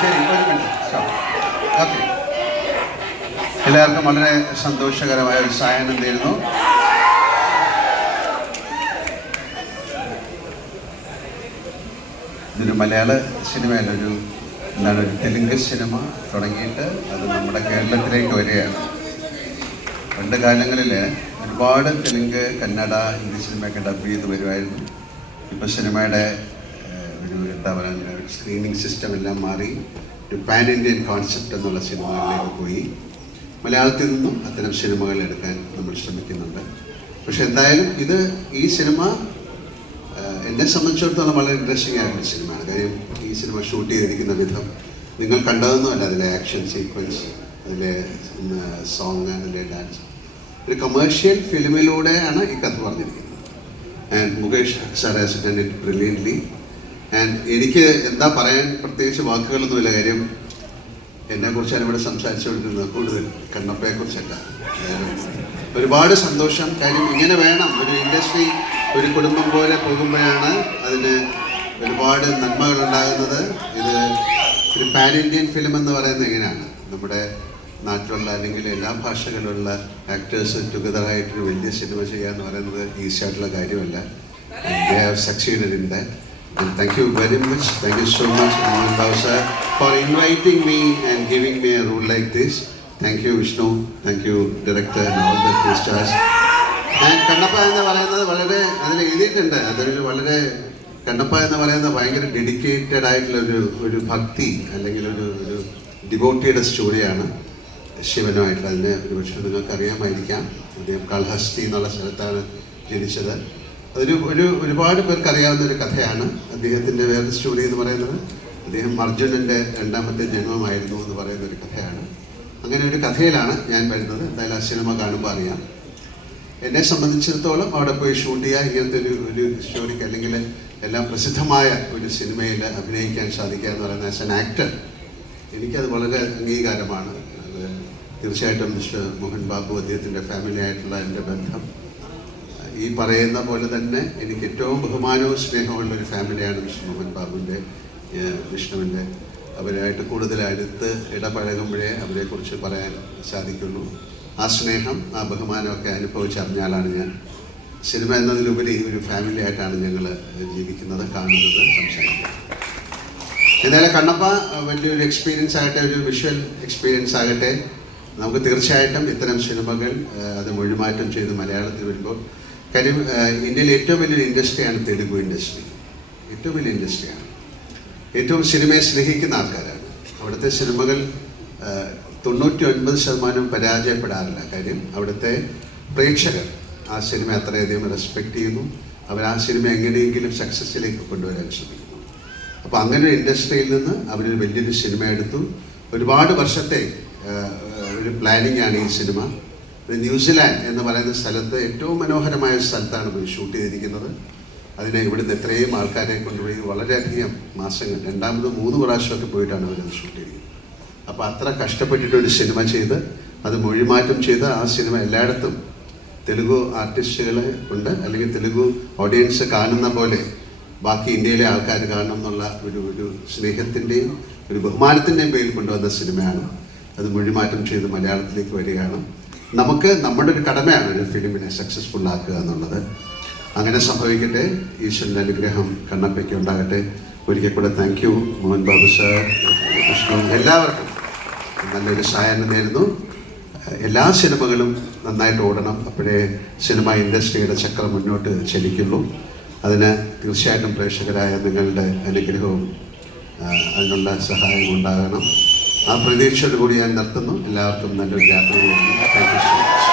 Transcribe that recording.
ശരി, ഒരു minute. Okay, എല്ലാവർക്കും വളരെ സന്തോഷകരമായ ഒരു സായാഹ്നം നേരുന്നു. ഇതൊരു മലയാള സിനിമയല്ല, ഒരു തെലുങ്ക് സിനിമ തുടങ്ങിയിട്ട് അത് നമ്മുടെ കേരളത്തിലേക്ക് വരികയാണ്. പണ്ട് കാലങ്ങളിൽ ഒരുപാട് തെലുങ്ക്, കന്നഡ, ഹിന്ദി സിനിമയൊക്കെ ഡബ് ചെയ്ത് വരുമായിരുന്നു. ഇപ്പോൾ സിനിമയുടെ എന്താ പറയുക, സ്ക്രീനിങ് സിസ്റ്റം എല്ലാം മാറി ഒരു പാൻ ഇന്ത്യൻ കോൺസെപ്റ്റ് എന്നുള്ള സിനിമകളിലേക്ക് പോയി. മലയാളത്തിൽ നിന്നും അത്തരം സിനിമകൾ എടുക്കാൻ നമ്മൾ ശ്രമിക്കുന്നുണ്ട്. പക്ഷെ എന്തായാലും ഈ സിനിമ എന്നെ സംബന്ധിച്ചിടത്തോളം വളരെ ഇൻട്രസ്റ്റിംഗ് ആയിട്ടുള്ള സിനിമയാണ്. കാര്യം ഈ സിനിമ ഷൂട്ട് ചെയ്തിരിക്കുന്ന വിധം നിങ്ങൾ കണ്ടതൊന്നുമല്ല. അതിലെ ആക്ഷൻ സീക്വൻസ്, അതിലെ സോങ്, അതിലെ ഡാൻസ്, ഒരു കമേഴ്ഷ്യൽ ഫിലിമിലൂടെയാണ് ഈ കഥ പറഞ്ഞിരിക്കുന്നത്. And Mukesh sir has done it brilliantly. And എനിക്ക് എന്താ പറയാൻ പ്രത്യേകിച്ച് വാക്കുകളൊന്നുമില്ല. കാര്യം എന്നെക്കുറിച്ചാണ് ഇവിടെ സംസാരിച്ചുകൊണ്ടിരുന്നത്, കൂടുതൽ കണ്ണപ്പയെക്കുറിച്ചല്ല. ഒരുപാട് സന്തോഷം. കാര്യം ഇങ്ങനെ വേണം ഒരു ഇൻഡസ്ട്രി, ഒരു കുടുംബം പോലെ പോകുമ്പോഴാണ് അതിന് ഒരുപാട് നന്മകൾ ഉണ്ടാകുന്നത്. ഇത് ഒരു പാൻ ഇന്ത്യൻ ഫിലിം എന്ന് പറയുന്നത് എങ്ങനെയാണ്, നമ്മുടെ നാട്ടിലുള്ള അല്ലെങ്കിൽ എല്ലാ ഭാഷകളിലുള്ള ആക്ടേഴ്സ് ടുഗദറായിട്ടൊരു വലിയ സിനിമ ചെയ്യുക എന്ന് പറയുന്നത് ഈസി ആയിട്ടുള്ള കാര്യമല്ല. They have succeeded in that. And thank you very much. Thank you so much, Mohan Babu sir, for inviting me and giving me a role like this. Thank you, Vishnu. Thank you, director and all the co-stars. And Kannappa എന്ന് പറയുന്നത് വളരെ അതിൽ എഴുതിയിട്ടുണ്ട്. അതൊരു വളരെ കണ്ണപ്പ എന്ന് പറയുന്നത് ഭയങ്കര ഡെഡിക്കേറ്റഡ് ആയിട്ടുള്ള ഒരു ഭക്തി അല്ലെങ്കിൽ ഒരു ഡിവോട്ടിയുടെ സ്റ്റോറിയാണ് ശിവനുമായിട്ടുള്ള. അതിന് ഒരുപക്ഷെ നിങ്ങൾക്ക് അറിയാമായിരിക്കാം, അദ്ദേഹം കാളഹസ്തി എന്നുള്ള സ്ഥലത്താണ് ജനിച്ചത്. ഒരുപാട് പേർക്ക് അറിയാവുന്ന ഒരു കഥയാണ്. അദ്ദേഹത്തിൻ്റെ വേറെ സ്റ്റോറി എന്ന് പറയുന്നത് അദ്ദേഹം അർജുനൻ്റെ രണ്ടാമത്തെ ജന്മമായിരുന്നു എന്ന് പറയുന്ന ഒരു കഥയാണ്. അങ്ങനെ ഒരു കഥയിലാണ് ഞാൻ വരുന്നത്. എന്തായാലും ആ സിനിമ കാണുമ്പോൾ അറിയാം. എന്നെ സംബന്ധിച്ചിടത്തോളം അവിടെ പോയി ഷൂട്ട് ചെയ്യുക, ഇങ്ങനത്തെ ഒരു സ്റ്റോറിക്ക് അല്ലെങ്കിൽ എല്ലാം പ്രസിദ്ധമായ ഒരു സിനിമയിൽ അഭിനയിക്കാൻ സാധിക്കുക എന്ന് പറയുന്നത് ആസ് എൻ ആക്ടർ എനിക്കത് വളരെ അംഗീകാരമാണ്. അത് തീർച്ചയായിട്ടും മിസ്റ്റർ മോഹൻ ബാബു, അദ്ദേഹത്തിൻ്റെ ഫാമിലി ആയിട്ടുള്ള എൻ്റെ ബന്ധം ഈ പറയുന്ന പോലെ തന്നെ എനിക്ക് ഏറ്റവും ബഹുമാനവും സ്നേഹമുള്ള ഒരു ഫാമിലിയാണ് മിസ്റ്റർ മോഹൻ ബാബുവിൻ്റെ, വിഷ്ണുവിൻ്റെ. അവരായിട്ട് കൂടുതൽ അടുത്ത് ഇടപഴകുമ്പോഴേ അവരെക്കുറിച്ച് പറയാൻ സാധിക്കുള്ളൂ. ആ സ്നേഹം, ആ ബഹുമാനമൊക്കെ അനുഭവിച്ചറിഞ്ഞാലാണ് ഞാൻ. സിനിമ എന്നതിലുപരി ഒരു ഫാമിലി ആയിട്ടാണ് ഞങ്ങൾ ജീവിക്കുന്നത്, കാണുന്നത്, സംസാരിക്കുന്നത്. എന്തായാലും കണ്ണപ്പ വലിയൊരു എക്സ്പീരിയൻസ് ആകട്ടെ, ഒരു വിഷ്വൽ എക്സ്പീരിയൻസ് ആകട്ടെ. നമുക്ക് തീർച്ചയായിട്ടും ഇത്തരം സിനിമകൾ അത് മൊഴിമാറ്റം ചെയ്ത് മലയാളത്തിൽ വരുമ്പോൾ, കാര്യം ഇന്ത്യയിൽ ഏറ്റവും വലിയൊരു ഇൻഡസ്ട്രിയാണ് തെലുഗു ഇൻഡസ്ട്രി. ഏറ്റവും വലിയ ഇൻഡസ്ട്രിയാണ്. ഏറ്റവും സിനിമയെ സ്നേഹിക്കുന്ന ആൾക്കാരാണ്. അവിടുത്തെ സിനിമകൾ 99% പരാജയപ്പെടാറില്ല. കാര്യം അവിടുത്തെ പ്രേക്ഷകർ ആ സിനിമ അത്രയധികം റെസ്പെക്റ്റ് ചെയ്യുന്നു. അവർ ആ സിനിമ എങ്ങനെയെങ്കിലും സക്സസ്സിലേക്ക് കൊണ്ടുവരാൻ ശ്രമിക്കുന്നു. അപ്പോൾ അങ്ങനെ ഒരു ഇൻഡസ്ട്രിയിൽ നിന്ന് അവരൊരു വലിയൊരു സിനിമ എടുത്തു. ഒരുപാട് വർഷത്തെ ഒരു പ്ലാനിങ് ആണ് ഈ സിനിമ. ന്യൂസിലാൻഡ് എന്ന് പറയുന്ന സ്ഥലത്ത് ഏറ്റവും മനോഹരമായ സ്ഥലത്താണ് പോയി ഷൂട്ട് ചെയ്തിരിക്കുന്നത്. അതിനെ ഇവിടുന്ന് എത്രയും ആൾക്കാരെ കൊണ്ടുപോയി വളരെയധികം മാസങ്ങൾ, 2, 3 പ്രാവശ്യമൊക്കെ പോയിട്ടാണ് അവരത് ഷൂട്ട് ചെയ്തിരിക്കുന്നത്. അപ്പോൾ അത്ര കഷ്ടപ്പെട്ടിട്ടൊരു സിനിമ ചെയ്ത് അത് മൊഴിമാറ്റം ചെയ്ത് ആ സിനിമ എല്ലായിടത്തും തെലുഗു ആർട്ടിസ്റ്റുകളെ കൊണ്ട് അല്ലെങ്കിൽ തെലുഗു ഓഡിയൻസ് കാണുന്ന പോലെ ബാക്കി ഇന്ത്യയിലെ ആൾക്കാർ കാണണം എന്നുള്ള ഒരു സ്നേഹത്തിൻ്റെയും ഒരു ബഹുമാനത്തിൻ്റെയും പേരിൽ കൊണ്ടുവന്ന സിനിമയാണ്. അത് മൊഴിമാറ്റം ചെയ്ത് മലയാളത്തിലേക്ക് വരികയാണ്. നമുക്ക് നമ്മുടെ ഒരു കടമയാണ് ഒരു ഫിലിമിനെ സക്സസ്ഫുൾ ആക്കുക എന്നുള്ളത്. അങ്ങനെ സംഭവിക്കട്ടെ. ഈശ്വരൻ്റെ അനുഗ്രഹം കണ്ണപ്പയ്ക്ക് ഉണ്ടാകട്ടെ. ഒരിക്കൽ കൂടെ thank you Mohan Babu sir, Vishnu, എല്ലാവർക്കും നല്ലൊരു സായാഹ്നം നേരുന്നു. എല്ലാ സിനിമകളും നന്നായിട്ട് ഓടണം. അപ്പോഴേ സിനിമ ഇൻഡസ്ട്രിയുടെ ചക്രം മുന്നോട്ട് ചലിക്കുള്ളൂ. അതിന് തീർച്ചയായിട്ടും പ്രേക്ഷകരായ നിങ്ങളുടെ അനുഗ്രഹവും അതിനുള്ള സഹായം ഉണ്ടാകണം. ആ പ്രതീക്ഷയോടുകൂടി ഞാൻ നിർത്തുന്നു. എല്ലാവർക്കും നല്ലൊരു യാത്ര ചെയ്യുന്നു. Thank you so much.